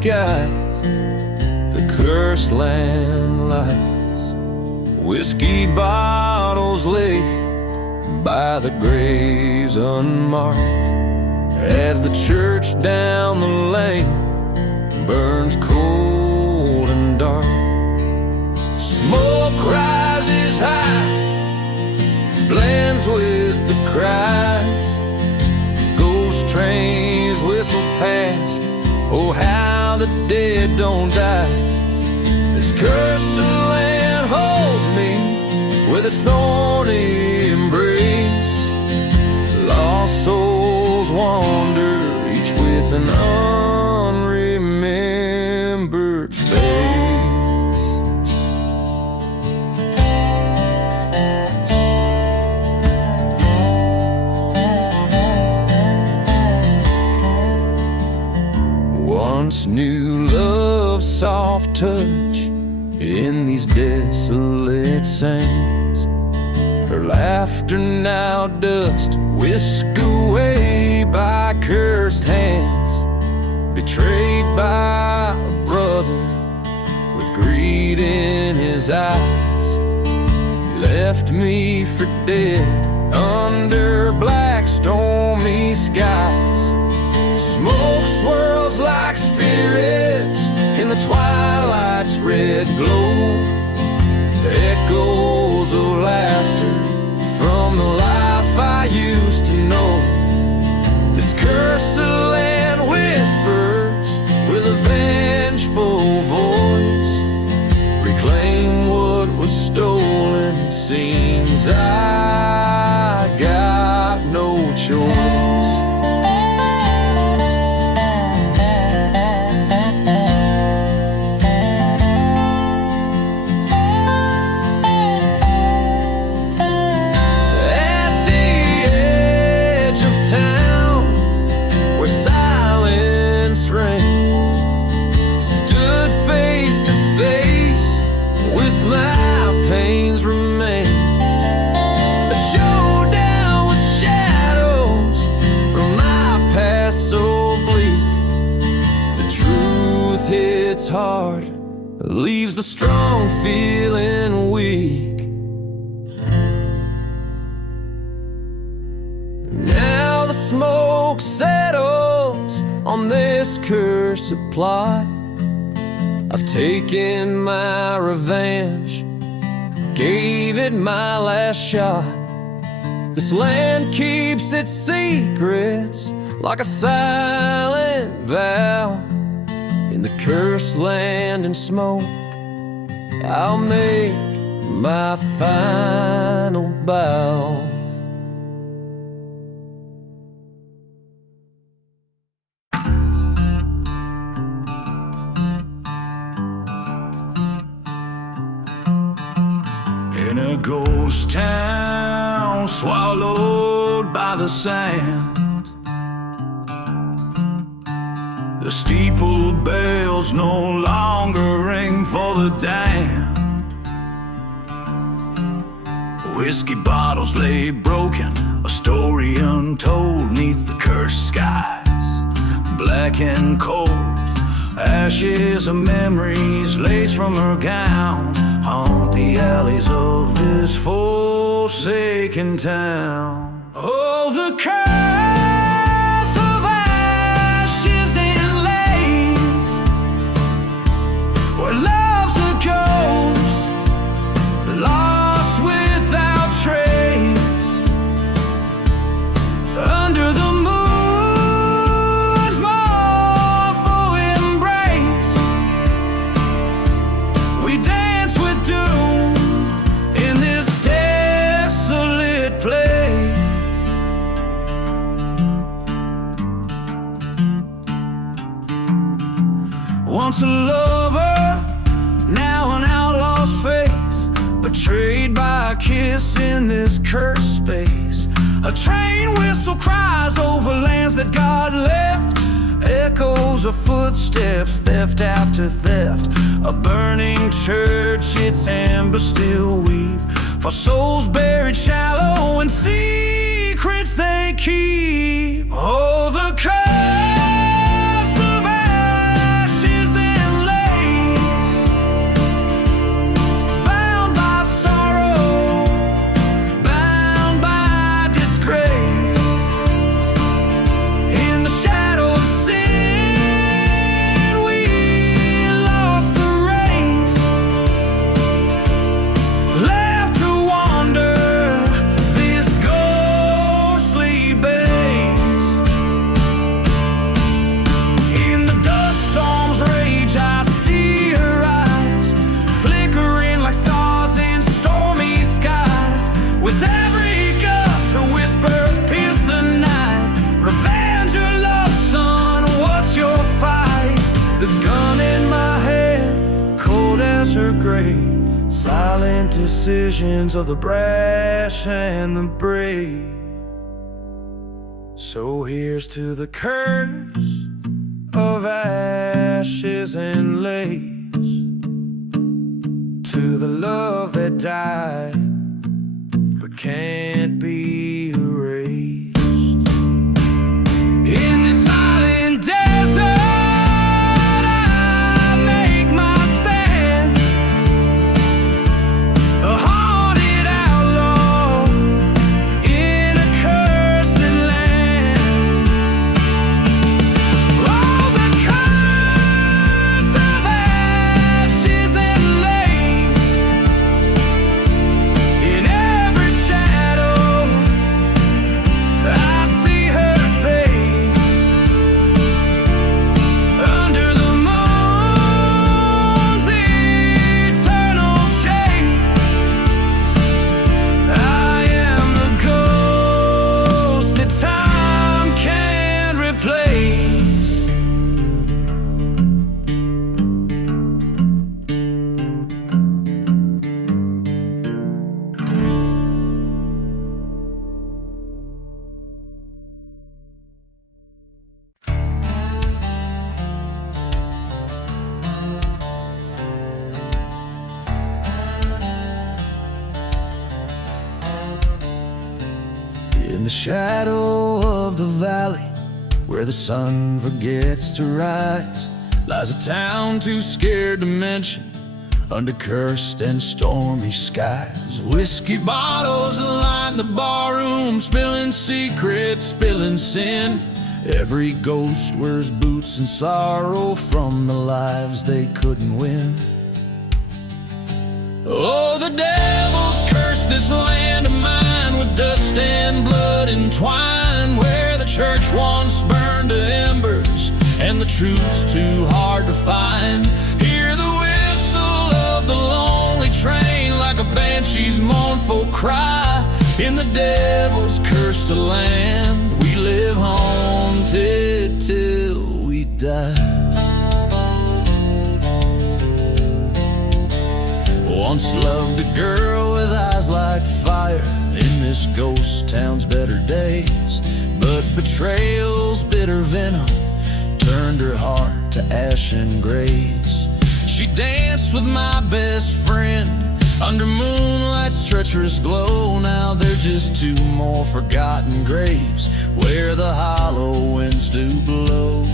skies, the cursed land lies. Whiskey bottles lay by the graves unmarked, as the church down the lane burns cold and dark. Smoke rises high, blends with the cries. Ghost trains whistle past, oh how the dead don't die. This cursed land holds me with its thorny embrace. Lost souls wander, each with an unremembered face. Once knew love's soft touch in these desolate sands. Her laughter now dust whisked away by cursed hands. Betrayed by a brother with greed in his eyes, he left me for dead under black stormy skies. Smoke swirls like spirits in the twilight's red glow. Echoes of laughter from the life I used to know. This cursed land whispers with a vengeful voice. Reclaim what was stolen, it seems I got no choice. Hard, leaves the strong feeling weak. Now the smoke settles on this cursed plot. I've taken my revenge, gave it my last shot. This land keeps its secrets like a silent vow. In the cursed land and smoke, I'll make my final bow. In a ghost town, swallowed by the sand, the steeple bells no longer ring for the damned. Whiskey bottles lay broken, a story untold neath the cursed skies. Black and cold, ashes of memories laced from her gown haunt the alleys of this forsaken town. Oh, the curse of ashes and lace, where love's a ghost lost without trace. Under the moon's mournful embrace, we dance with doom in this desolate place. Once a lover, now an outlaw's face, betrayed by a kiss in this cursed space. A train whistle cries over lands that God left, echoes of footsteps, theft after theft. A burning church, its embers still weep for souls buried shallow and secrets they keep. Oh, the curse of ashes decisions of the brash and the brave. So here's to the curse of ashes and lace, to the love that died but can't be erased. In this silent desert, I make my stand, a haunted outlaw in a cursed land. Oh, the curse of ashes and lace, in every shadow I see her face. Under the moon's eternal chase, I am the ghost that time can't replace. In the shadow of the valley, where the sun forgets to rise, lies a town too scared to mention, under cursed and stormy skies. Whiskey bottles line the barroom, spilling secrets, spilling sin. Every ghost wears boots and sorrow from the lives they couldn't win. Oh, the devil's cursed this land of mine, with dust and blood entwined, where the church once burned to embers and the truth's too hard to find. Hear the whistle of the lonely train, like a banshee's mournful cry. In the devil's cursed land, we live haunted till we die. Once loved a girl with eyes like fire in this ghost town's better days, but betrayal's bitter venom turned her heart to ashen grays. She danced with my best friend under moonlight's treacherous glow. Now they're just two more forgotten graves where the hollow winds do blow.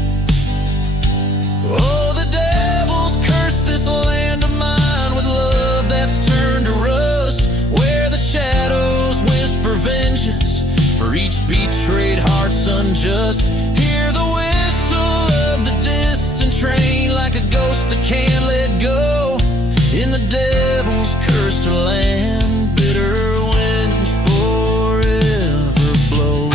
Oh, the devil's cursed this land of mine, with love that's turned to rust, where the shadows whisper vengeance for each betrayed heart's unjust. Hear the whistle of the distant train, like a ghost that can't let go. In the devil's cursed land, bitter winds forever blow.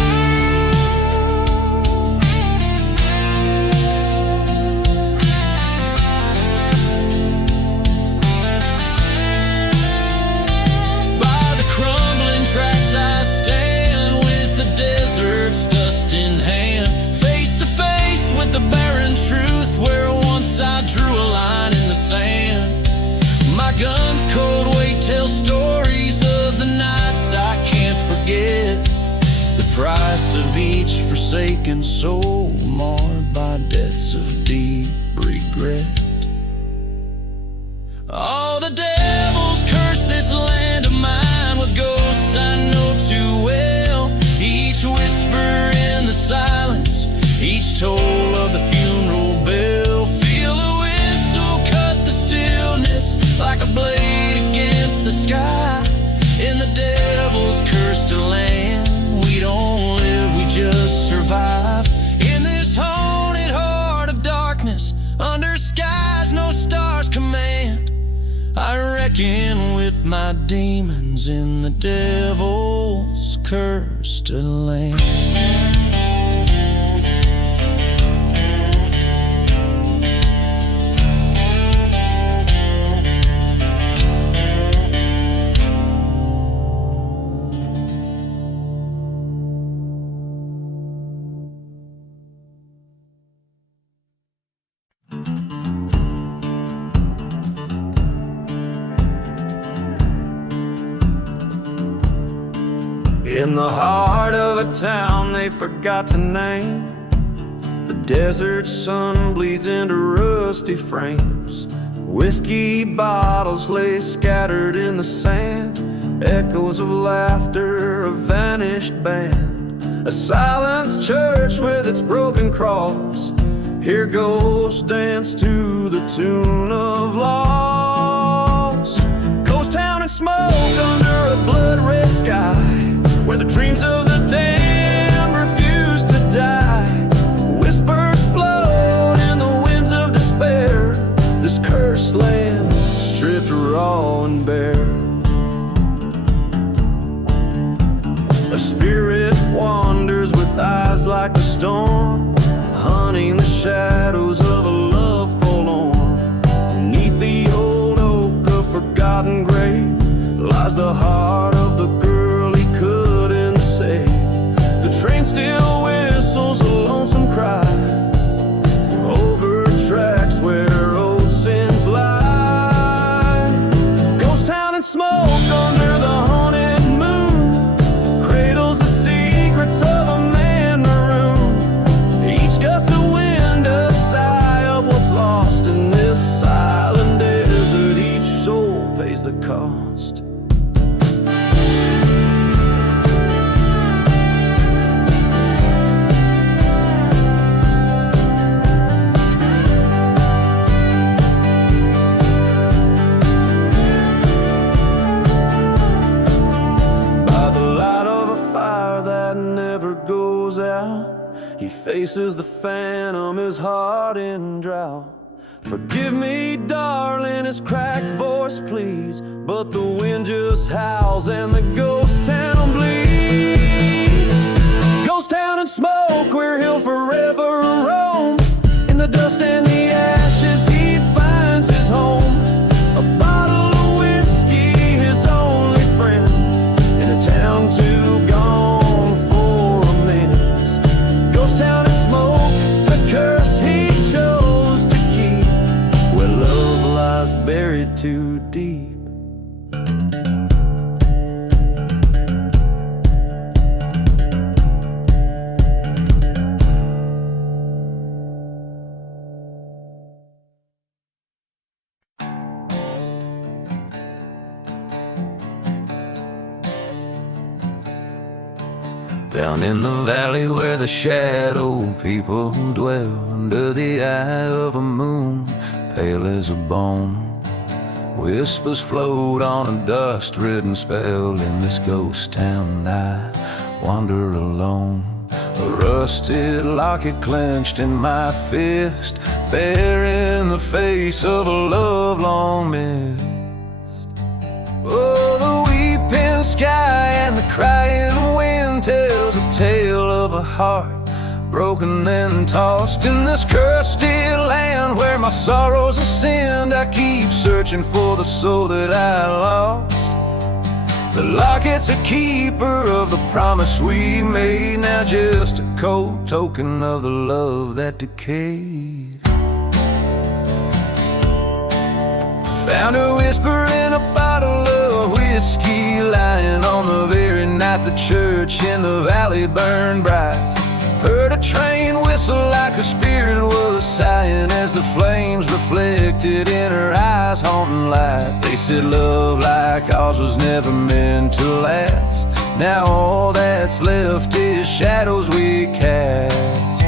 By the crumbling tracks I stand, with the desert's dust in hand, face to face with the barren truth, where once I drew a line in the sand. My gun's cold weight tells stories of the nights I can't forget, the price of each forsaken soul marred by debts of deep regret. Oh, the devil's cursed this land of mine, with ghosts I know too well, each whisper in the silence, each toll of the funeral bell. Feel the whistle cut the stillness like a blade against the sky. In the devil's cursed land, we don't live, we just survive. In this haunted heart of darkness, under skies no stars command, I reckon with my demons in the devil's cursed land. In the heart of a town they forgot to name, the desert sun bleeds into rusty frames. Whiskey bottles lay scattered in the sand, echoes of laughter, a vanished band, a silenced church with its broken cross. Here ghosts dance to the tune of loss. Ghost town and smoke under a blood-red sky, where the dreams of the damned refuse to die. Whispers float in the winds of despair, this cursed land stripped raw and bare. A spirit wanders with eyes like the storm, hunting the shadows of a love forlorn. Beneath the old oak, a forgotten grave, lies the heart of the girl he couldn't save. The train still whistles a lonesome cry over tracks where old sins lie. Ghost town and smoke under the haunted moon cradles the secrets of a man marooned. Each gust of wind a sigh of what's lost in this silent desert. Each soul pays the cost. He faces the phantom, his heart in drought. Forgive me, darling, his cracked voice pleads, but the wind just howls and the ghost town bleeds. Ghost town and smoke, where he'll forever roam. In the dust and the ashes he finds his home. A bottle of whiskey, his only friend, in a town too gone for amends. Ghost town and smoke, the curse he chose to keep, where love lies buried too deep. Down in the valley where the shadow people dwell, under the eye of a moon pale as a bone, whispers float on a dust-ridden spell. In this ghost town I wander alone, a rusted locket clenched in my fist, bearing the face of a love-long mist. Oh, the weeping sky and the crying wind tells a tale of a heart broken and tossed. In this cursed land where my sorrows ascend, I keep searching for the soul that I lost. The locket's a keeper of the promise we made, now just a cold token of the love that decayed. Found a whisper in a bottle of whiskey, lying on the very night the church in the valley burned bright. Heard a train whistle like a spirit was sighing, as the flames reflected in her eyes haunting light. They said love like ours was never meant to last. Now all that's left is shadows we cast.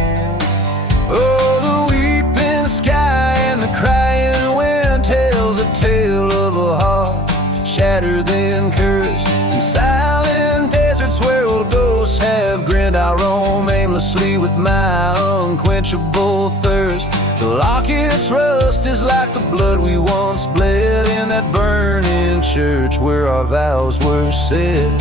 Oh, the weeping sky and the crying wind tells a tale of a heart shattered then cursed. In silent deserts where old ghosts have grinned, I roam aimlessly with my unquenchable thirst. The locket's rust is like the blood we once bled in that burning church where our vows were said.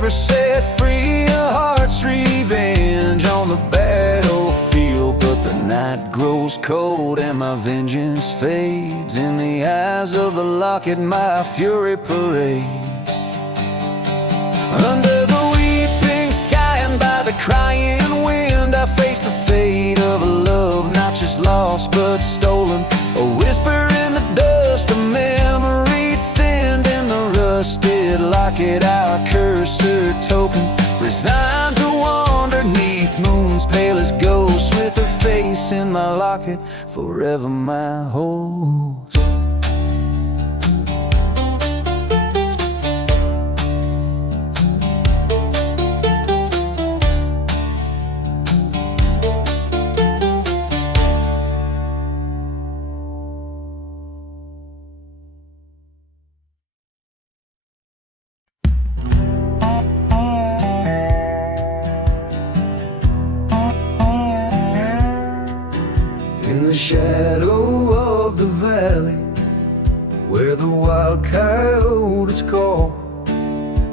never set free a heart's revenge on the battlefield. But the night grows cold and my vengeance fades. In the eyes of the locket my fury parades. Under the weeping sky and by the crying wind, I face the fate of a love not just lost but stolen. A whisper in the dust, a memory thinned in the rusted locket, our cursor token. Resigned to wander neath moon's palest ghost, with her face in my locket, forever my host. In the shadow of the valley, where the wild coyotes call,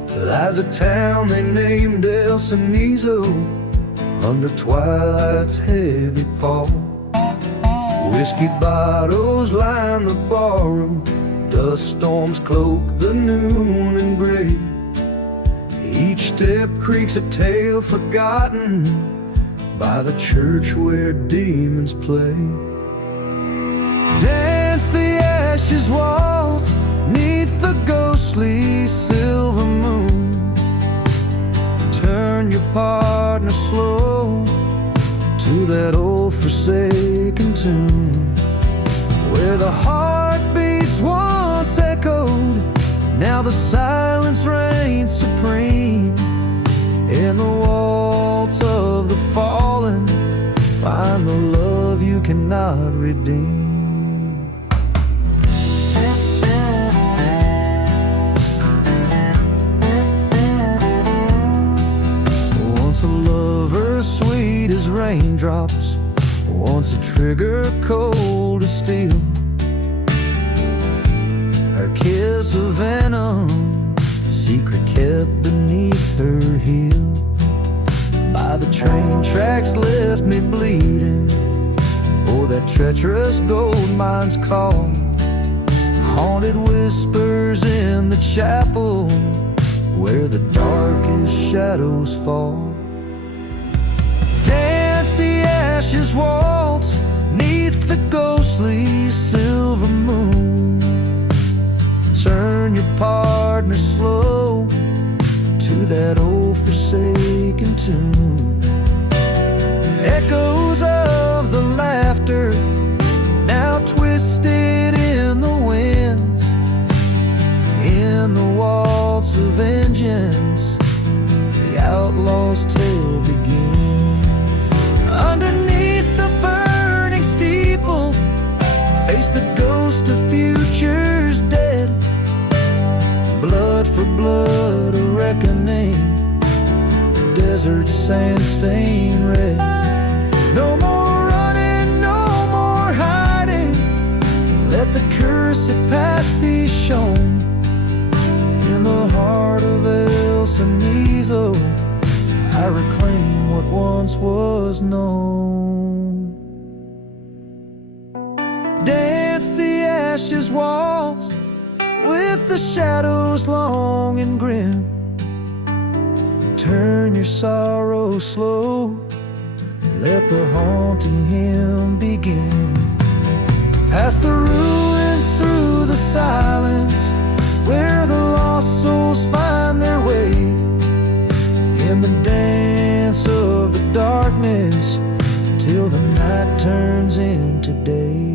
lies a town they named Amigo, under twilight's heavy pall. Whiskey bottles line the barroom, dust storms cloak the noon and gray. Each step creaks a tale forgotten by the church where demons play. Dance the ashes walls neath the ghostly silver moon. Turn your partner slow to that old forsaken tune, where the heartbeats once echoed, now the silence reigns supreme. In the waltz of the fallen, find the love you cannot redeem. Once a lover sweet as raindrops, once a trigger cold as steel, her kiss of venom, secret kept beneath her heel. By the train tracks left me bleeding, for that treacherous gold mine's call. Haunted whispers in the chapel, where the darkest shadows fall. Dance the ashes waltz neath the ghostly silver moon. Turn your partner slow to that old forsaken tune. Echoes of the laughter, now twisted in the winds. In the waltz of vengeance, the outlaw's tale begins. Underneath the burning steeple, face the ghost of futures dead. Blood for blood, a reckoning, the desert sand stained red. No more running, no more hiding, let the cursed past be shown. In the heart of Amigo, I reclaim what once was known. Dance the ashes waltz with the shadows long and grim. Turn your sorrow slow, let the haunting hymn begin. Past the ruins, through the silence, where the lost souls find their way. In the dance of the darkness, till the night turns into day.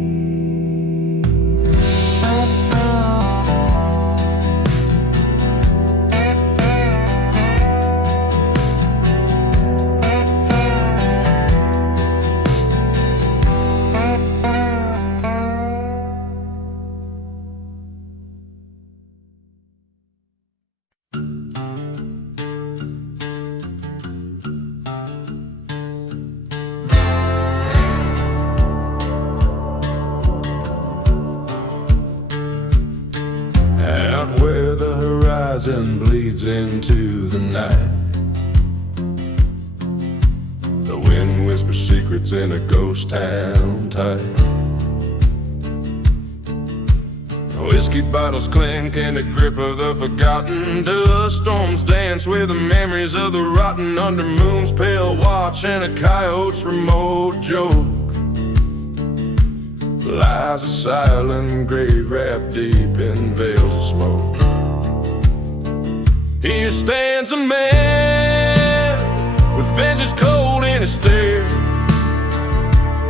dies and bleeds into the night. The wind whispers secrets in a ghost town tight. Whiskey bottles clink in the grip of the forgotten dust. Storms dance with the memories of the rotten under moon's pale watch and a coyote's remote joke. Lies a silent grave wrapped deep in veils of smoke. Here stands a man with vengeance cold in his stare.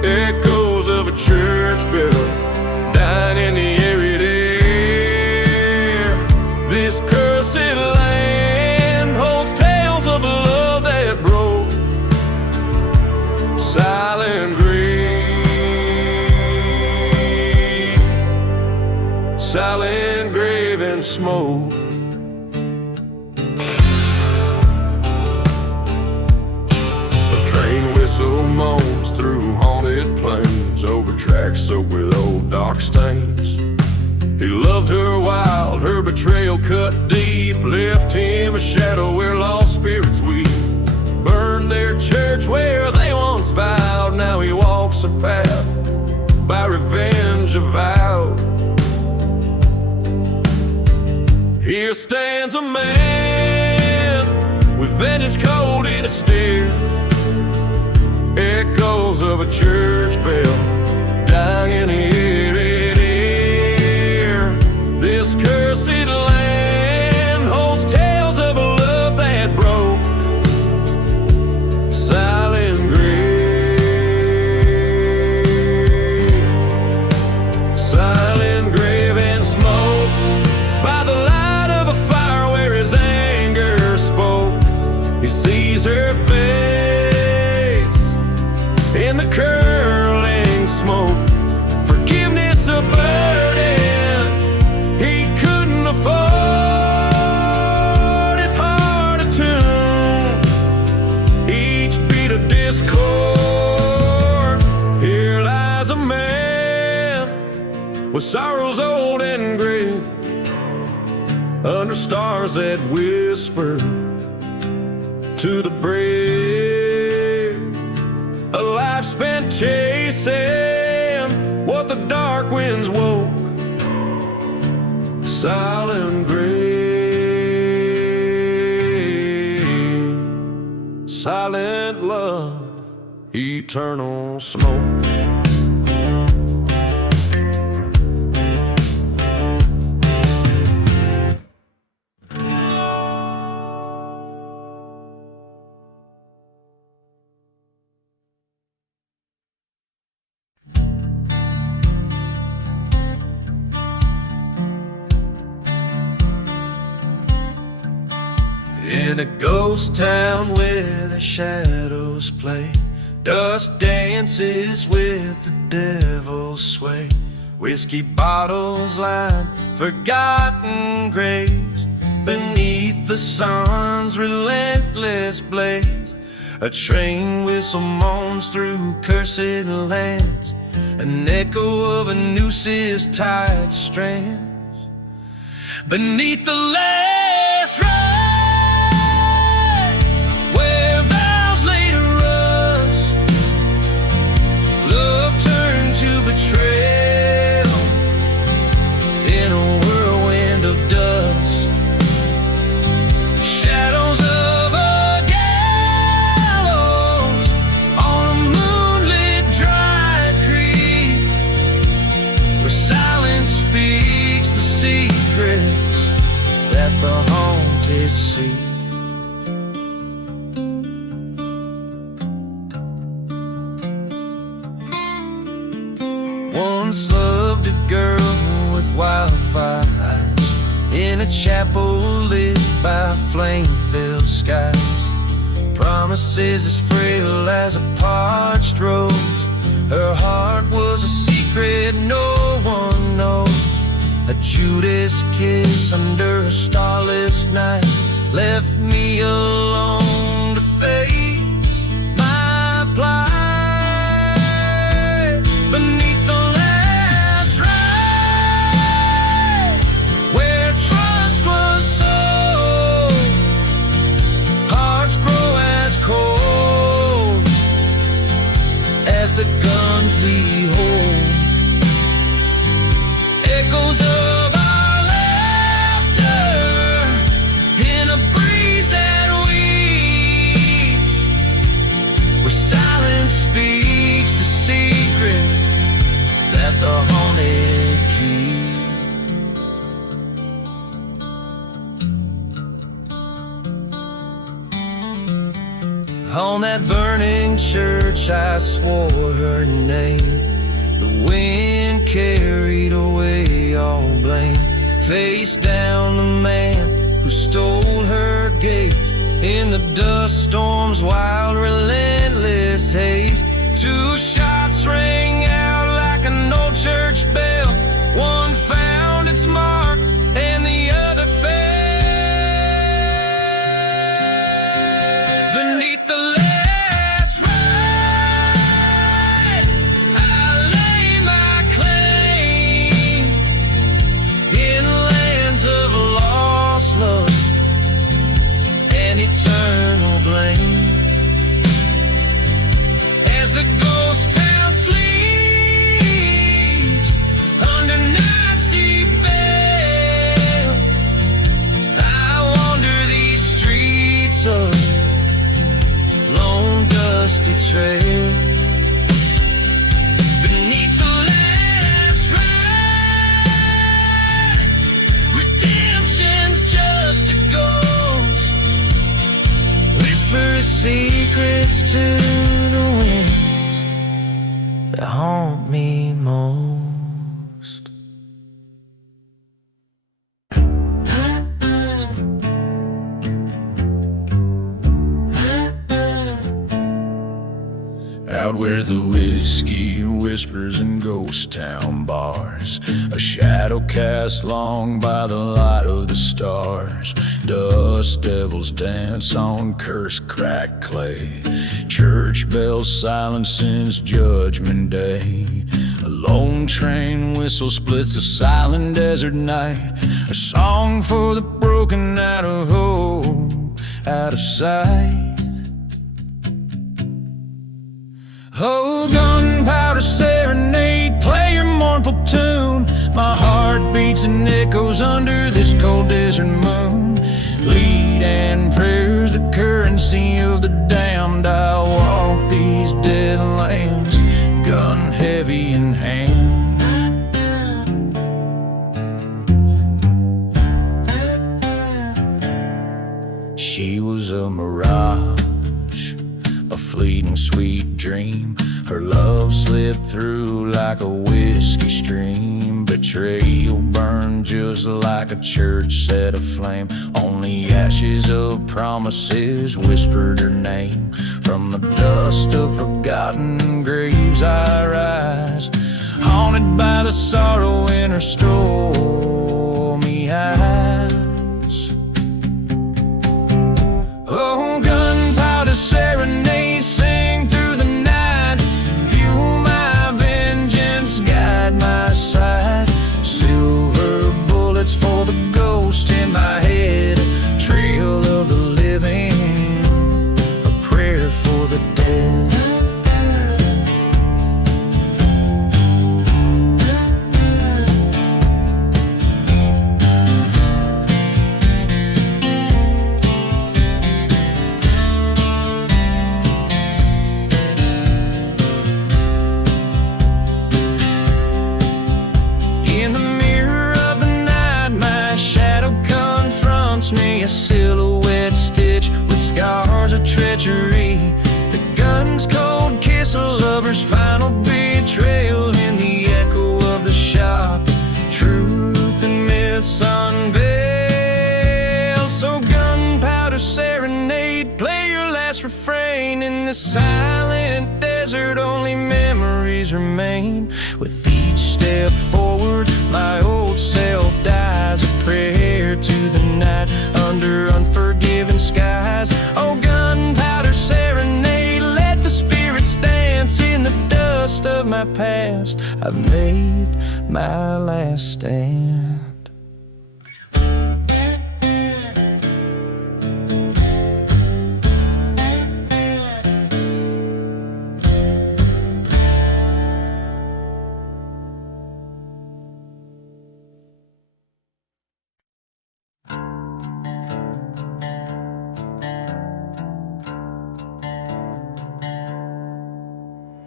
Echoes of a church bell dying in the eerie air. This cursed land holds tales of a love that broke. Silent grave, silent grave and smoke. Whistle moans through haunted plains, over tracks soaked with old dark stains. He loved her wild, her betrayal cut deep, left him a shadow where lost spirits weep. Burned their church where they once vowed, now he walks a path by revenge avowed. Here stands a man with vengeance cold in his stare. Echoes of a church bell dying in the air. This cursed land holds tales of a love that broke. Silent grave, silent grave and smoke. By the light of a fire where his anger spoke, he sees her face in the curling smoke. Forgiveness a burden he couldn't afford. His heart attuned, each beat a discord. Here lies a man with sorrows old and gray, under stars that whisper to the brave. A life spent chasing what the dark winds woke. Silent grave, silent love, eternal smoke. In a ghost town where the shadows play, dust dances with the devil's sway. Whiskey bottles line forgotten graves beneath the sun's relentless blaze. A train whistle moans through cursed lands, an echo of a nooses tied strands. Beneath the last rain, betrayal in a whirlwind of dust. Shadows of a gallows on a moonlit dry creek, where silence speaks the secrets that the haunted seek. Once loved a girl with wildfire eyes, in a chapel lit by flame-filled skies. Promises as frail as a parched rose, her heart was a secret no one knows. A Judas kiss under a starless night left me alone to face my plight. Beneath the last rain, where trust was so On that burning church I swore her name. The wind carried away all blame. Face down the man who stole her gaze. In the dust storm's wild relentless haze. 2 shots rang out like an old church bell. One found its mark and the other fell. Beneath the last ride, I lay my claim in lands of lost love and eternal blame. As the ghost town sleeps under night's deep veil, I wander these streets of lone dusty trail. Beneath the last ride, redemption's just a ghost. Whisper secrets to the winds that haunt me most. Out where the whiskey whispers in ghost town bars, a shadow cast long by the light of the stars. Dust devils dance on cursed cracked clay. Church bells silent since Judgment Day. A lone train whistle splits the silent desert night. A song for the broken out of hope, out of sight. Oh, gunpowder serenade, play your mournful tune. My heart beats and echoes under this cold desert moon. Lead and prayer's the currency of the damned. I'll walk these dead lands, gun heavy in hand. She was a mirage, a fleeting sweet dream. Her love slipped through like a whiskey stream. Betrayal burned just like a church set aflame. Only ashes of promises whispered her name. From the dust of forgotten graves I rise, haunted by the sorrow in her stormy eyes. Oh, gunpowder serenade, sing through the night. Fuel my vengeance, guide my side. Silver bullets for the ghost in my head. A trail of the living, a prayer for the dead. A silhouette stitched with scars of treachery. The gun's cold kiss, a lover's final betrayal. In the echo of the shop, truth and myths unveil. So gunpowder serenade, play your last refrain. In the silent desert, only memories remain. With each step forward, my old self dies. A prayer to the night under unforgiving skies. Oh, gunpowder serenade, let the spirits dance. In the dust of my past, I've made my last stand.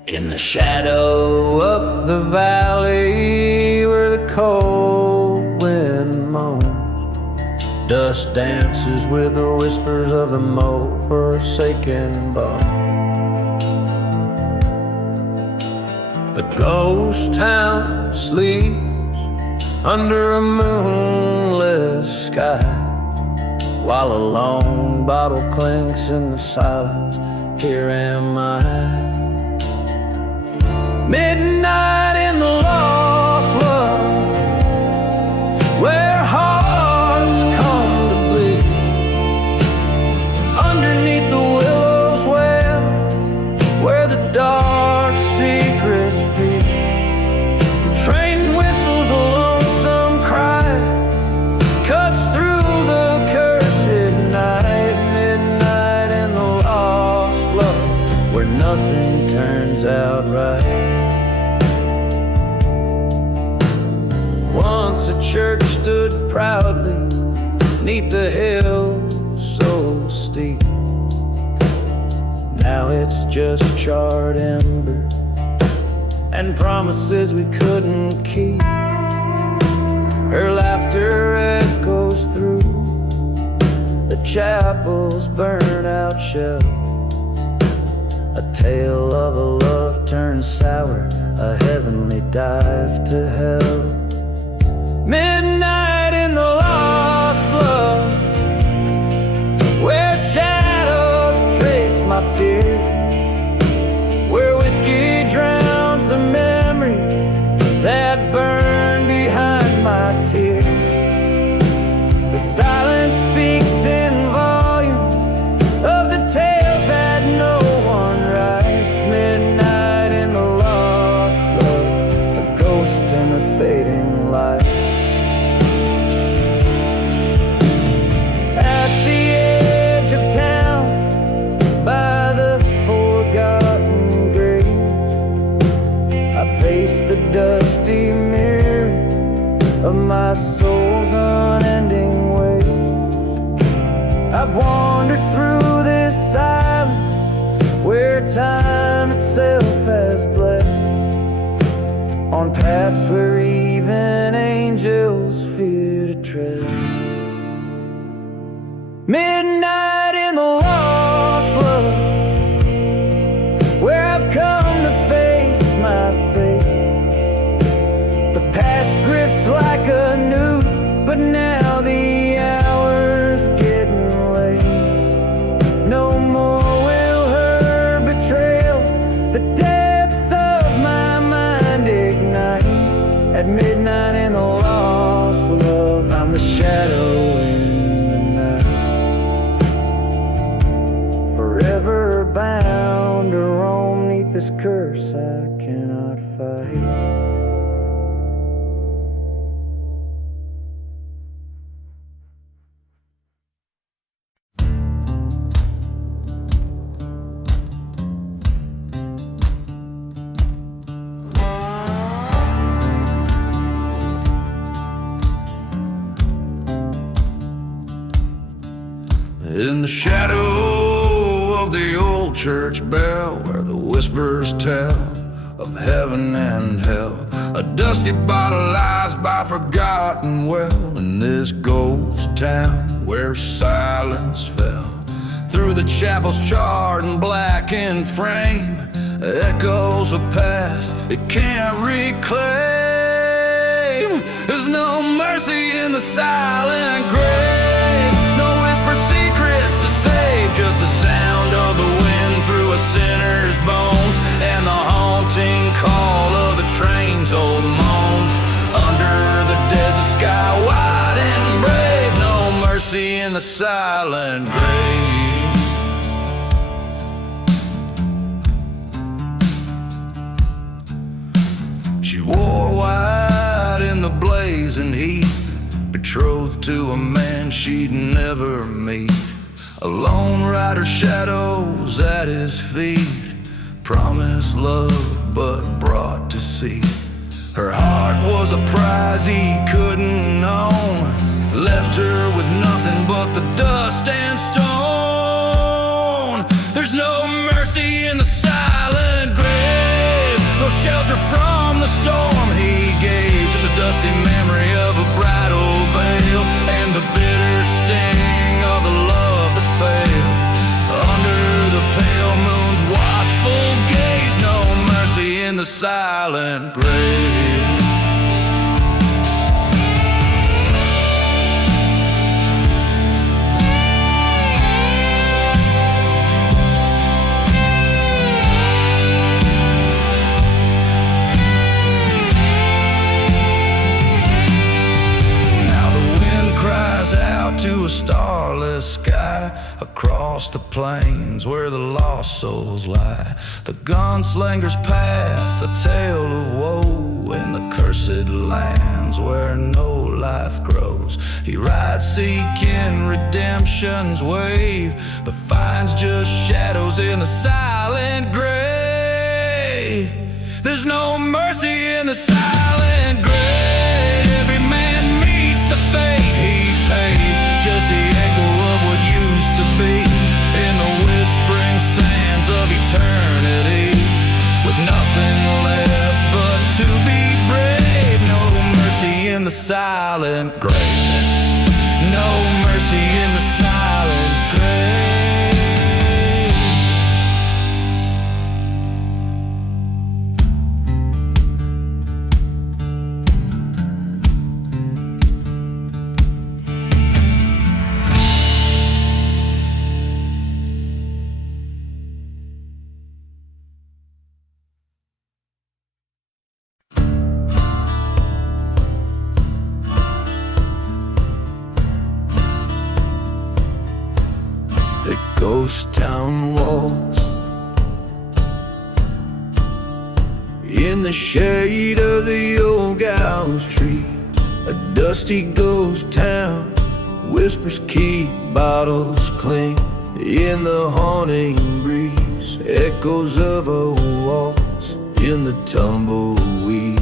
In the shadow of the valley where the cold wind moans, Dust dances with the whispers of the forsaken bones. The ghost town sleeps under a moonless sky, while a lone bottle clinks in the silence. Here am I, midnight in the lost love, where hearts come to bleed. Underneath the willows well, where the dark secrets feed. The train whistles a lonesome cry, cuts through the cursed night. Midnight in the lost love, where nothing turns out right. Once a church stood proudly neath the hill so steep. Now it's just charred embers and promises we couldn't keep. Her laughter echoes through the chapel's burnt-out shell, a tale of a love turned sour, a heavenly dive to hell. Midnight in the lost love, where shadows trace my fear, where whiskey drowns the memory that burned behind my tear. The silence speaks in volume of the tales that no one writes. Midnight in the lost love, a ghost in a fading light. Dusty mirror of my soul's unending ways. I've wandered through this silence where time itself has bled, on paths where even angels fear to tread. Midnight in the lost love, where I've come to face my fate. Past grips like a noose, but now the hour's getting late. No more will her betrayal the depths of my mind ignite. At midnight in the lost love, I'm the shadow in the night, forever bound to roam neath this curse I cannot fight. In the shadow of the old church bell, where the whispers tell of heaven and hell, a dusty bottle lies by forgotten well. In this ghost town where silence fell, through the chapel's charred and blackened frame, echoes of past it can't reclaim. There's no mercy in the silent grave, no whisper secrets to save, just the sound of the wind through a sinner's bones, and the haunting call of the train's old moans. Under the desert sky wide and brave, no mercy in the silent grave. She wore white in the blazing heat, betrothed to a man she'd never meet. A lone rider shadows at his feet, promised love but brought deceit. Her heart was a prize he couldn't own, left her with nothing but the dust and stone. There's no mercy in the silent grave, no shelter from the storm he gave, just a dusty memory of a bridal veil and the bitter silent grave. Out to a starless sky, across the plains where the lost souls lie. The gunslinger's path, the tale of woe, in the cursed lands where no life grows. He rides seeking redemption's wave, but finds just shadows in the silent grave. There's no mercy in the silent grave. Every man meets the fate he pays, just the echo of what used to be in the whispering sands of eternity, with nothing left but to be brave. No mercy in the silent grave. No mercy in the silent grave. Ghost town walls, in the shade of the old gallows tree, a dusty ghost town. Whispers keep bottles clean in the haunting breeze, echoes of a waltz in the tumbleweed.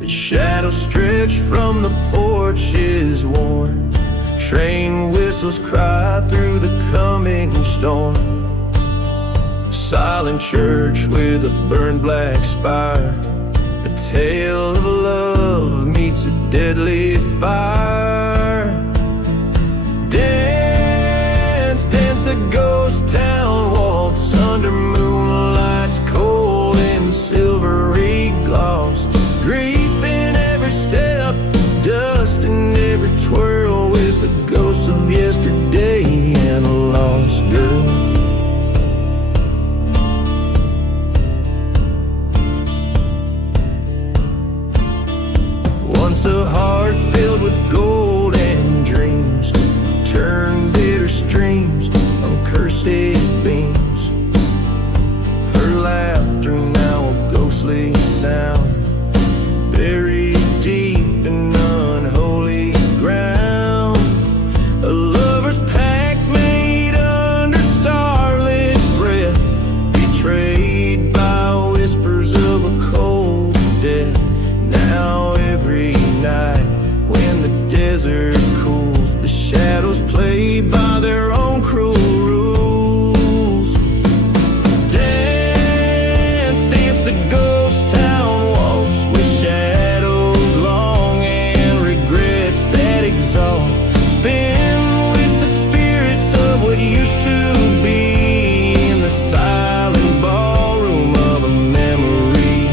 The shadows stretch from the porches worn, train whistles cry through the coming storm. Silent church with a burned black spire, a tale of love meets a deadly fire. Dance, dance the ghost town waltz under moonlight's cold and silvery gloss. Grief in every step, dust in every twirl, with the ghost of yesterday and a lost girl. Once a heart filled with gold and dreams turned bitter streams on cursed beams. Her laughter now a ghostly sound, buried deep in unholy ground. A lover's pact made under starlit breath, betrayed by whispers of a cold death. Now every night when the desert cools, the shadows play by their own cruel rules. Dance, dance the ghost town waltz, with shadows long and regrets that exalt. Spin with the spirits of what used to be in the silent ballroom of a memory.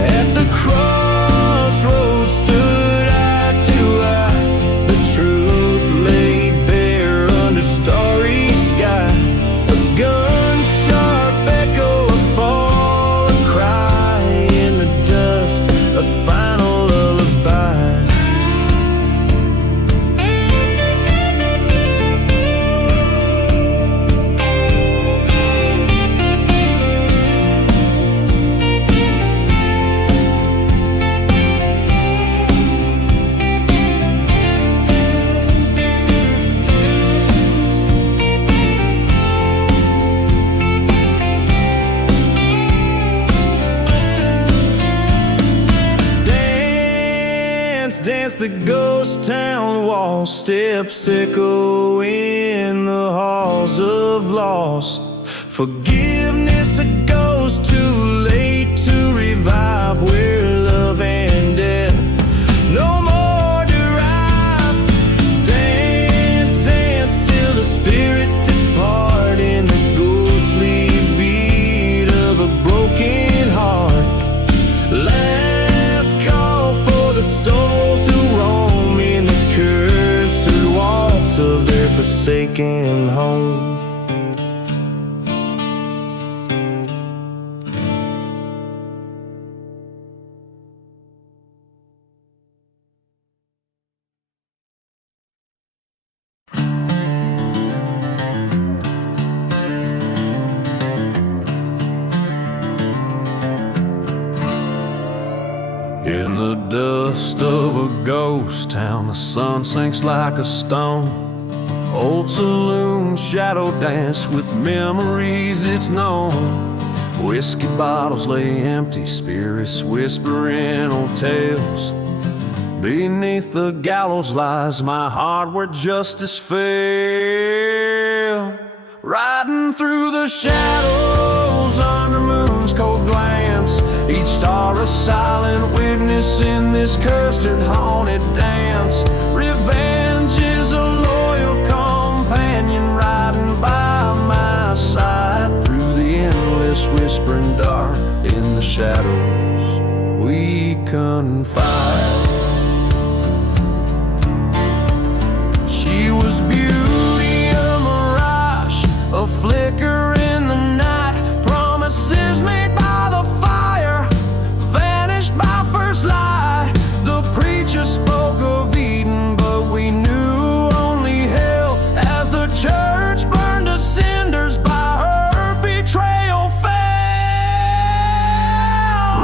At the crossroads stood eye to eye, the truth laid bare under starry sky. A gun-sharp echo, a fall, a cry in the dust, a final lullaby. Dance, dance the ghost town waltz, steps echo in the halls of loss. Forgiveness a ghost too late to revive, where love and death no more derive. Dance, dance till the spirits depart in the ghostly beat of a broken forsaken home. In the dust of a ghost town, the sun sinks like a stone. Old saloons shadow dance with memories it's known. Whiskey bottles lay empty, spirits whispering old tales. Beneath the gallows lies my heart where justice fell. Riding through the shadows under moon's cold glance, each star a silent witness in this cursed and haunted dance. Revenge is a loyal companion riding by my side through the endless whispering dark. In the shadows we confide. She was beauty, a mirage, a flicker in the night. Promises made by the fire vanished by first light. The preacher spoke of Eden, but we knew only hell as the church burned to cinders by her betrayal fell.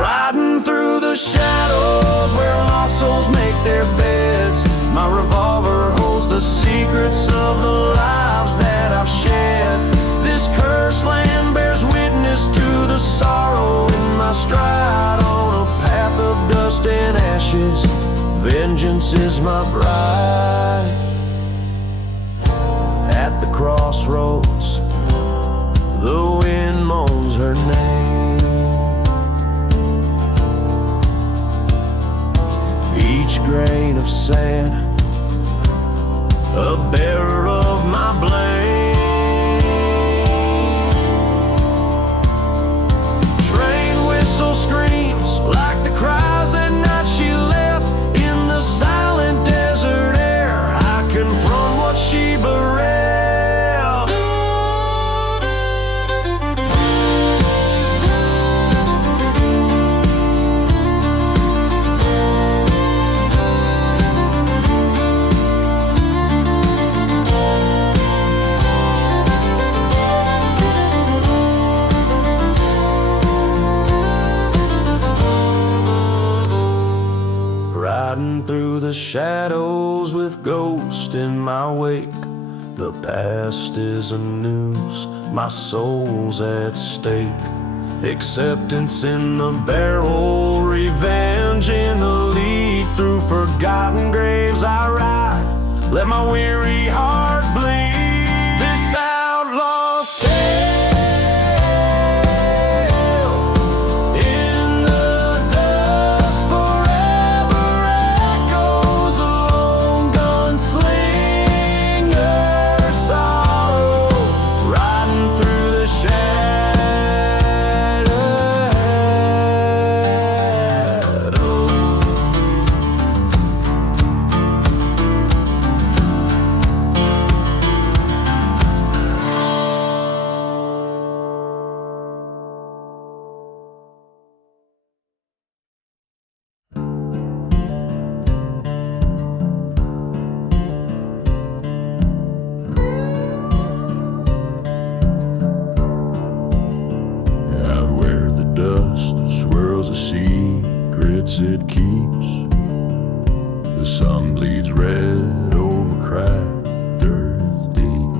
Riding through the shadows where lost souls make their beds, my revolver holds the secrets of the lives that I've shed. This cursed land bears witness to the sorrow in my stride. On a path of dust and ashes, vengeance is my bride. At the crossroads, the wind moans her name. Each grain of sand, a bearer of my blame. Train whistle screams like the cries that night she left. In the silent desert air, I confront what she bereft. Riding through the shadows with ghosts in my wake. The past is a noose, my soul's at stake. Acceptance in the barrel, revenge in the lead. Through forgotten graves I ride, let my weary heart bleed. This outlaw's tale. Secrets it keeps. The sun bleeds red over cracked earth deep.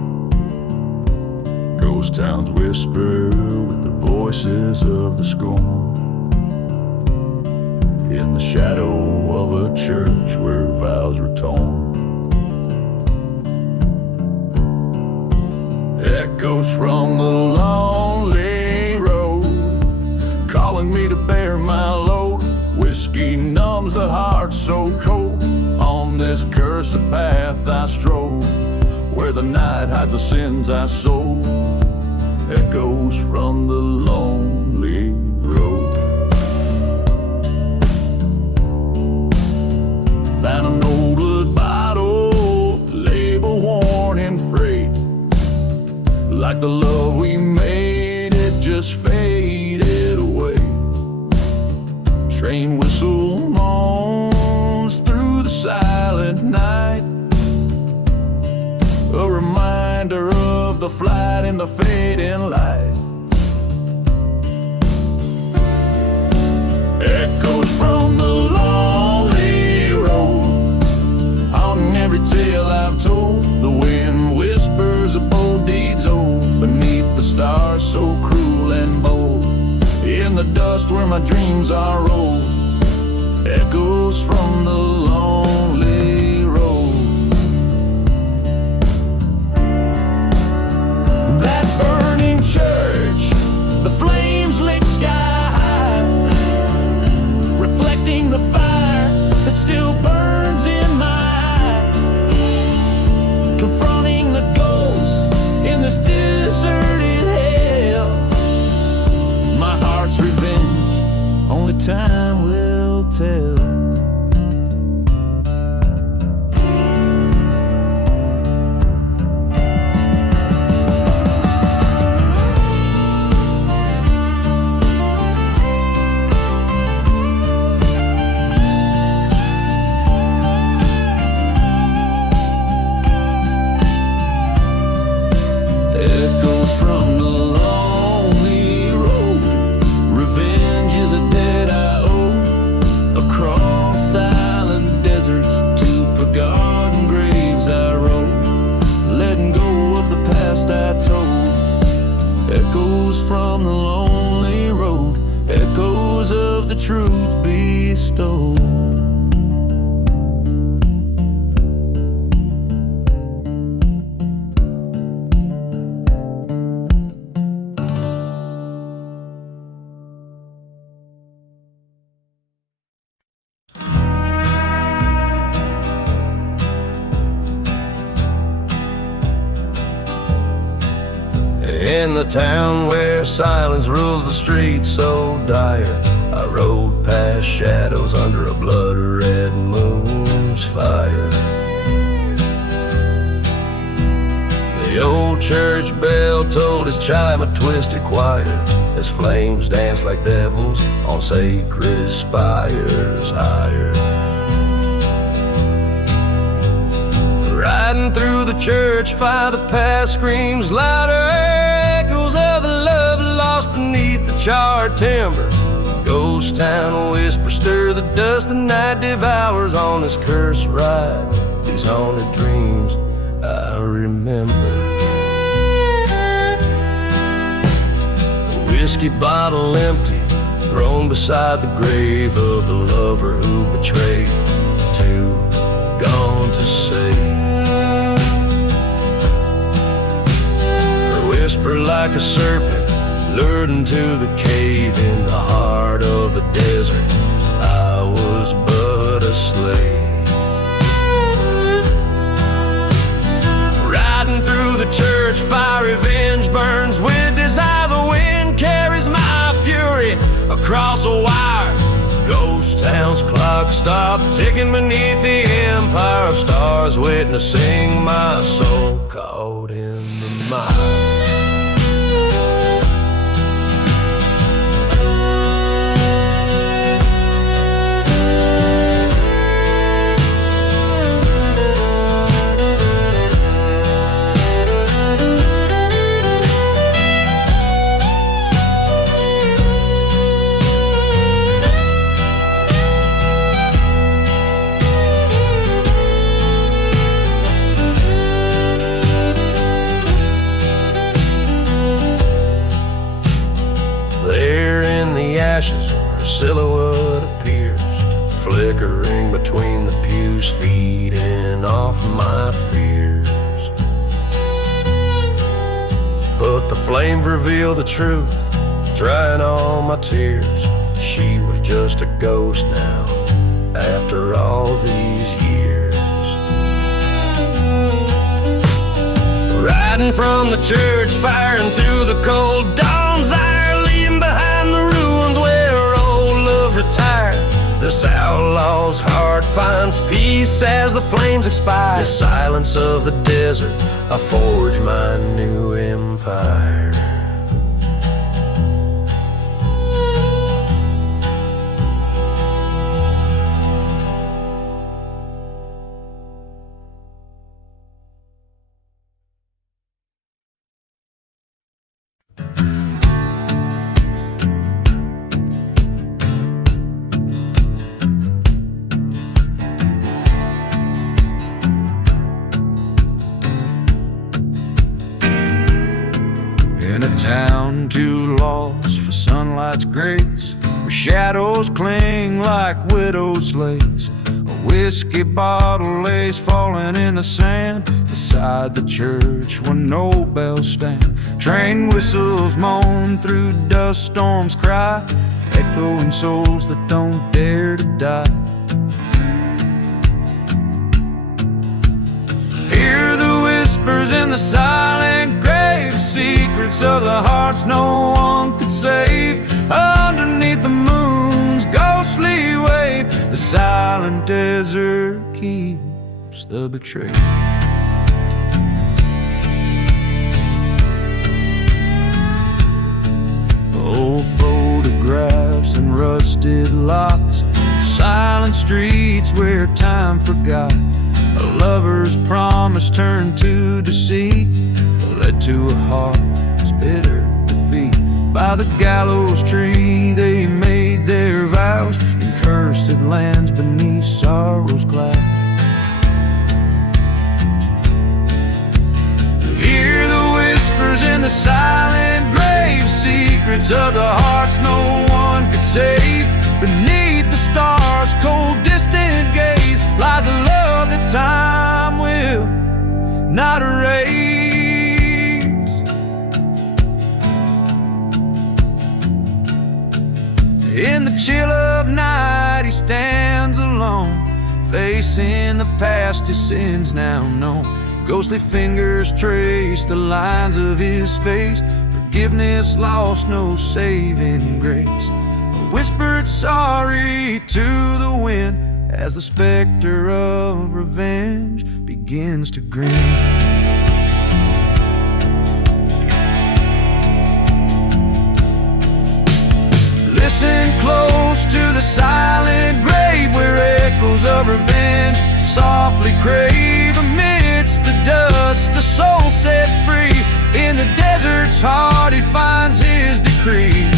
Ghost towns whisper with the voices of the scorn. In the shadow of a church where vows were torn. Echoes from the lonely road, calling me to bear my load. Whiskey numbs the heart so cold. On this cursed path I stroll, where the night hides the sins I sold. Echoes from the lonely road. Found an old wood bottle, label worn in the love we made, it just faded away. Train whistle moans through the silent night, a reminder of the flight in the fading light. Echoes from the lonely road, haunting every tale I've told. The wind whispers of bold deeds old, beneath the stars so cruel and bold. In the dust where my dreams are rolled, echoes from the lonely road. That burning church, the flames lick sky high, reflecting the fire that still burns in my eye, confronting the ghost in this deserted hell. My heart's revenge, only time will tell. Echoes from the lonely road, revenge is a debt I owe. Across silent deserts to forgotten graves I rode, letting go of the past I told. Echoes from the lonely road, echoes of the truth bestowed. In the town where silence rules the streets so dire, I rode past shadows under a blood-red moon's fire. The old church bell told its chime a twisted choir as flames danced like devils on sacred spires higher. Riding through the church fire, the past screams louder, echoes of the love lost beneath the charred timber. Ghost town whispers stir the dust, the night devours on this cursed ride. These haunted dreams I remember. A whiskey bottle empty, thrown beside the grave of the lover who betrayed, too gone to say. Whisper like a serpent, lured into the cave in the heart of the desert. I was but a slave. Riding through the church fire, revenge burns with desire. The wind carries my fury across a wire. Ghost town's clock stopped ticking beneath the empire of stars, witnessing my soul caught in the mire. Her silhouette appears, flickering between the pews, feeding off my fears. But the flame revealed the truth, drying all my tears. She was just a ghost now, after all these years. Riding from the church fire into the cold dawn's ire, leaving behind the ruins where old love retired. This outlaw's heart finds peace as the flames expire. In the silence of the desert, I forge my new empire. In a town too lost for sunlight's grace, where shadows cling like widow's lace, a whiskey bottle lays falling in the sand beside the church where no bells stand. Train whistles moan through dust storms cry, echoing souls that don't dare to die. Hear the whispers in the silent grave, secrets of the hearts no one could save. Underneath the moon's ghostly wave, the silent desert keeps the betrayed. Old photographs and rusted locks, silent streets where time forgot. A lover's promise turned to deceit, led to a heart's bitter defeat. By the gallows tree they made their vows, in cursed lands beneath sorrow's cloud. Hear the whispers in the silent grave, secrets of the hearts no one could save. Beneath the stars' cold distant gaze lies the love that time will not erase. In the chill of night he stands alone, facing the past his sins now known. Ghostly fingers trace the lines of his face, forgiveness lost, no saving grace. A whispered sorry to the wind as the specter of revenge begins to grin. Listen close to the silent grave where echoes of revenge softly crave. Amidst the dust, a soul set free. In the desert's heart he finds his decree.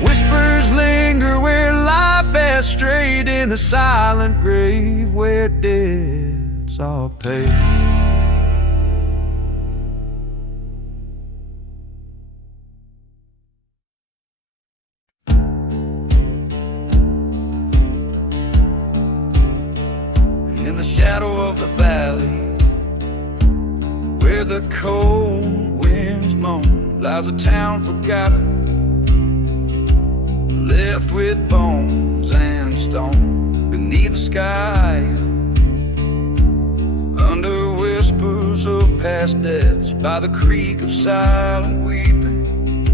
Whispers linger where life has strayed, in the silent grave where debts are paid. In the shadow of the valley, where the cold winds moan, lies a town forgotten, left with bones and stone. Beneath the sky, under whispers of past deaths, by the creek of silent weeping,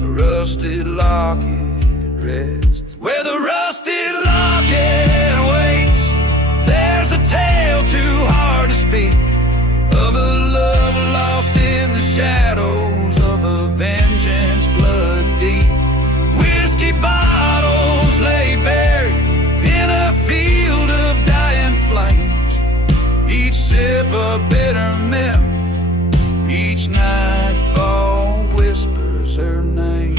a rusted locket rests. Where the rusted locket waits, there's a tale too hard to speak, of a love lost in the shadows of a vengeance blood deep. Whiskey bottles lay buried in a field of dying flames, each sip a bitter memory, each nightfall whispers her name.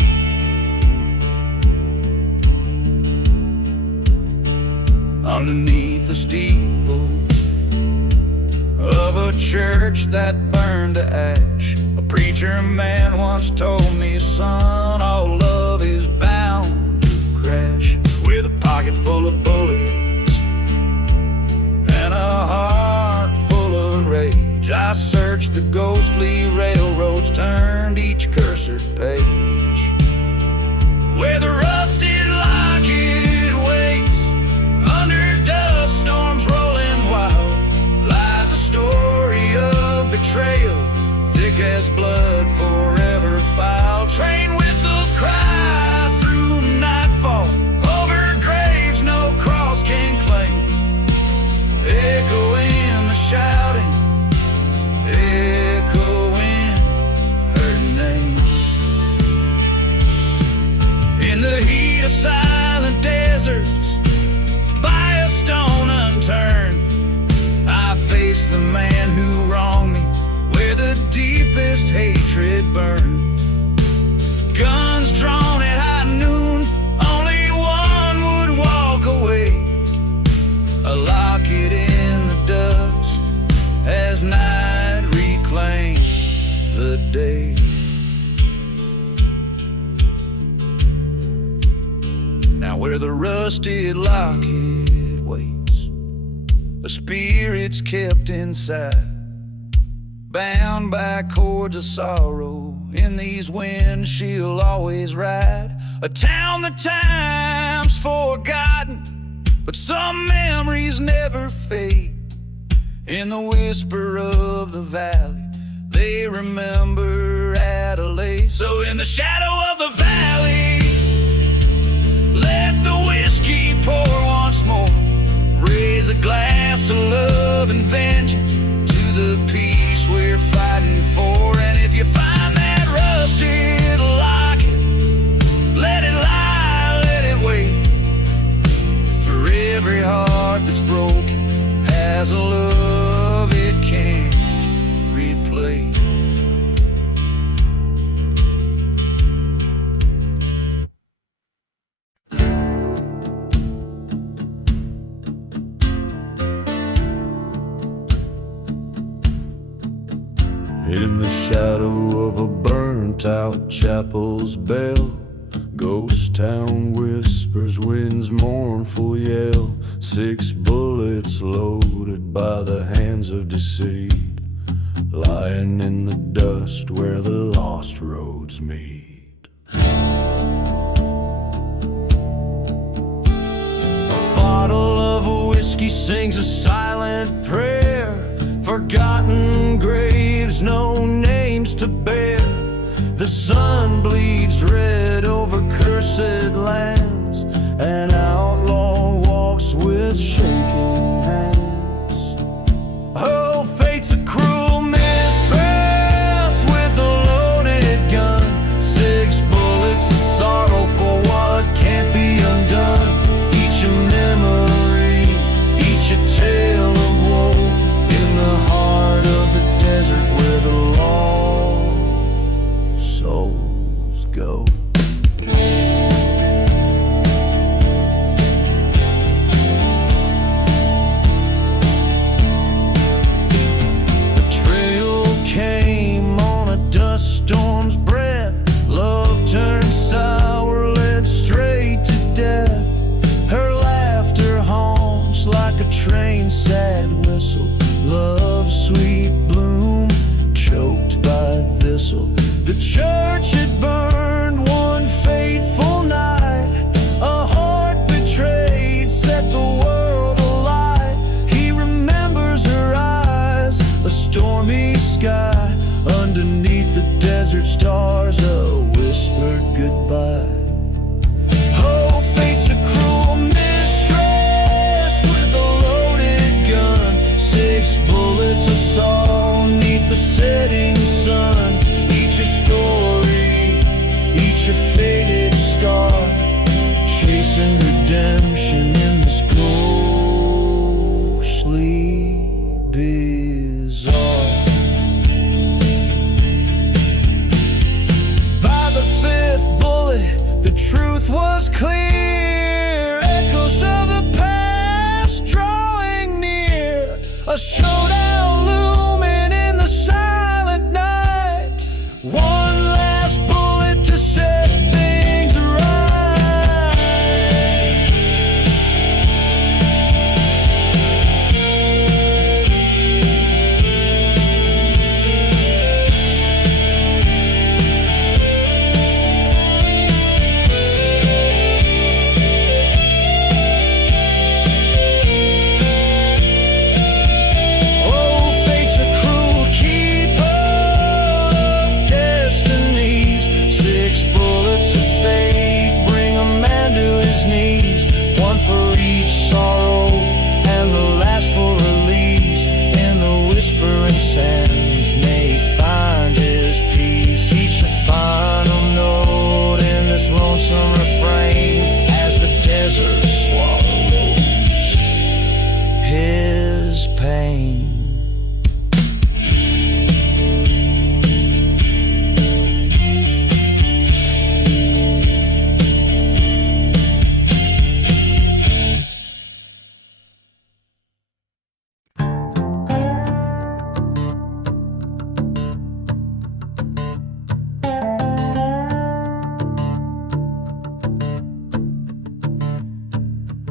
Underneath the steeple of a church that burned to ash, a preacher man once told me, son, all love is bound to crash. With a pocket full of bullets and a heart full of rage, I searched the ghostly railroads, turned each cursed page. Where the rusted locket waits, under dust storms rolling wild, lies a story of betrayal, thick as blood forever filed. Train whistles cry through nightfall, over graves no cross the day. Now where the rusted locket waits, a spirit's kept inside, bound by cords of sorrow. In these winds she'll always ride. A town that time's forgotten, but some memories never fade. In the whisper of the valley, they remember Adelaide. So in the shadow of the valley, let the whiskey pour once more. Raise a glass to love and vengeance, to the peace we're fighting for. And if you find that rusted locket, let it lie, let it wait. For every heart that's broken has a love it can't replace. In the shadow of a burnt-out chapel's bell, ghost town whispers, wind's mournful yell. 6 bullets loaded by the hands of deceit, lying in the dust where the lost roads meet. A bottle of whiskey sings a silent prayer. Forgotten graves, no names to bear. The sun bleeds red over cursed lands. An outlaw walks with shaking hands. Oh, fate's a cruel mistress with a loaded gun. 6 bullets of sorrow for what can't be undone. Each a memory, each a tale of woe. In the heart of the desert where the lost souls go. The trail came on a dust storm's breath. Love turned sour, led straight to death. Her laughter haunts like a train's sad whistle. Love's sweet bloom choked by thistle. The church had burned one fateful night. A heart betrayed set the world alight. He remembers her eyes, a stormy sky. Underneath the desert stars, a whispered goodbye. Oh, fate's a cruel mistress with a loaded gun. 6 bullets of sorrow neath the setting sun. Each a story, each a faded scar, chasing redemption in this ghostly bizarre. By the 5th bullet, the truth was clear. Echoes of the past drawing near. A showdown looming in the silent night. One last bullet to set things right.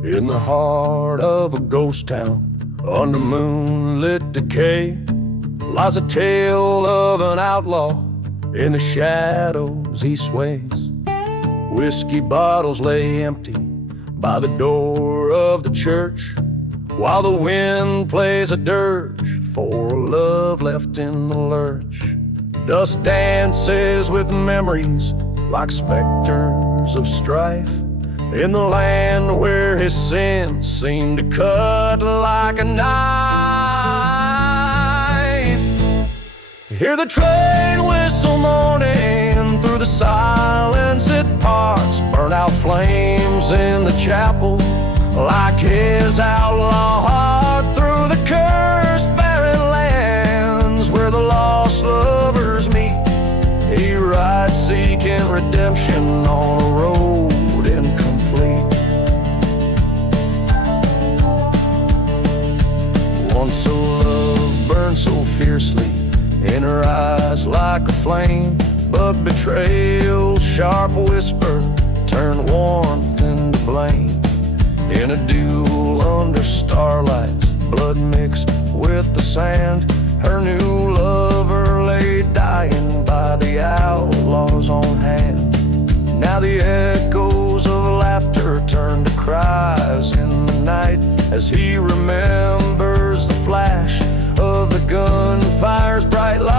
In the heart of a ghost town, under moonlit decay, lies a tale of an outlaw. In the shadows he sways. Whiskey bottles lay empty by the door of the church, while the wind plays a dirge for love left in the lurch. Dust dances with memories like specters of strife, in the land where his sins seem to cut like a knife. Hear the train whistle moaning through the silence it parts, burn out flames in the chapel like his outlaw heart. Through the cursed barren lands where the lost lovers meet, he rides seeking redemption on a road incomplete. Once a love burned so fiercely in her eyes like a flame, but betrayal's sharp whisper turned warmth into blame. In a duel under starlights, blood mixed with the sand, her new lover lay dying by the outlaw's own hand. Now the echoes of laughter turn to cries in the night, as he remembers the flash of the gunfire's bright light.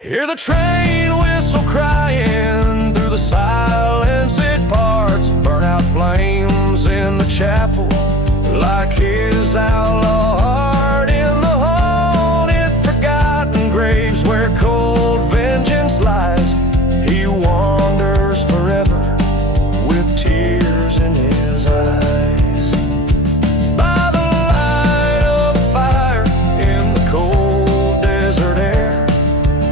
Hear the train whistle crying through the silence it parts, burn out flames in the chapel like his outlaw heart. In the haunted forgotten graves where cold vengeance lies, he wanders forever with tears in his eyes. By the light of the fire in the cold desert air,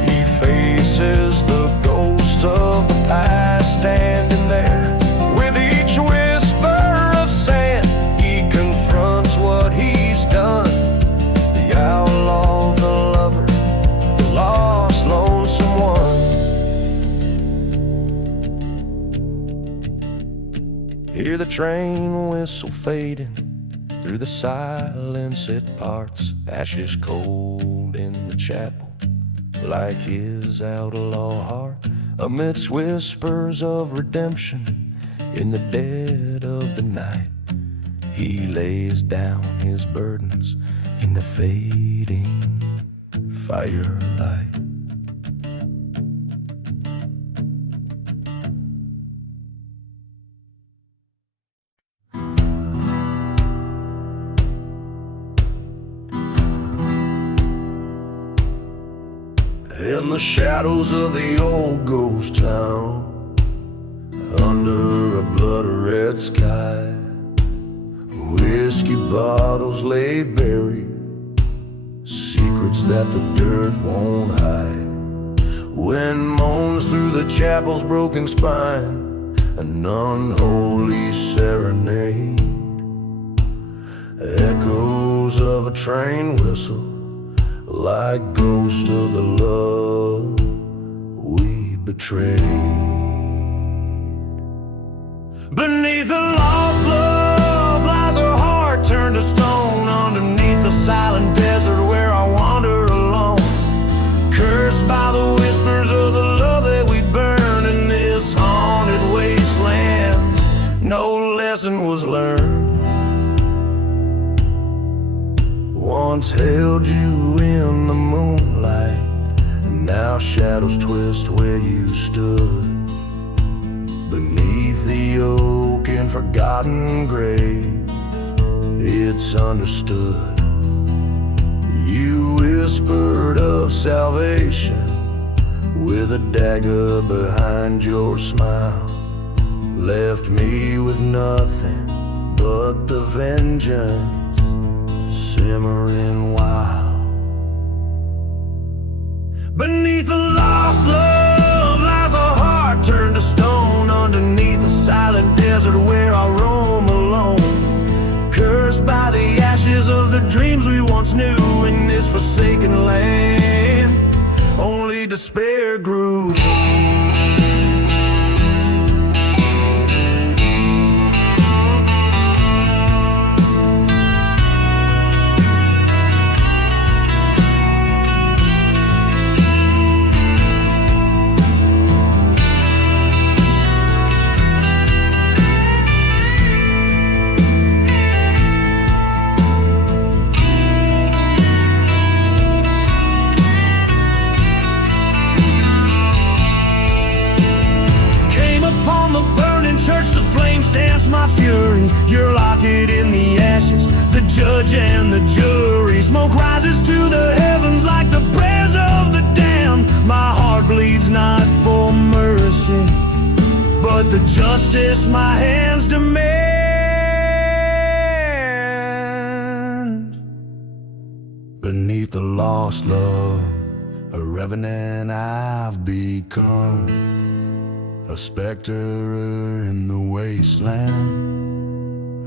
he faces the ghost of the past standing there. With each whisper of sand, he confronts what he's done. The outlaw, the lover, the lost, lonesome one. Hear the train whistle fading through the silence it parts, ashes cold in the chapel like his outlaw heart. Amidst whispers of redemption in the dead of the night, he lays down his burdens in the fading firelight. In the shadows of the old ghost town, under a blood-red sky, whiskey bottles lay buried, secrets that the dirt won't hide. Wind moans through the chapel's broken spine, an unholy serenade. Echoes of a train whistle like ghosts of the love we betrayed. Beneath the lost love lies a heart turned to stone, underneath the silent desert where I wander alone, cursed by the whispers of the love that we burn in this haunted wasteland. No lesson was learned. Once held you in the moonlight, and now shadows twist where you stood. Beneath the oak and forgotten grave, it's understood. You whispered of salvation with a dagger behind your smile, left me with nothing but the vengeance simmering wild. Beneath the lost love lies a heart turned to stone, underneath the silent desert where I roam alone, cursed by the ashes of the dreams we once knew. In this forsaken land, only despair grew. justice my hands demand. Beneath the lost love, a revenant I've become, a specter in the wasteland,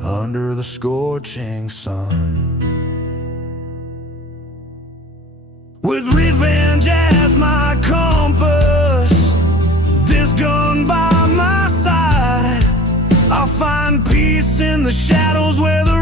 under the scorching sun. With revenge as my compass, this gun by my side, I'll find peace in the shadows where the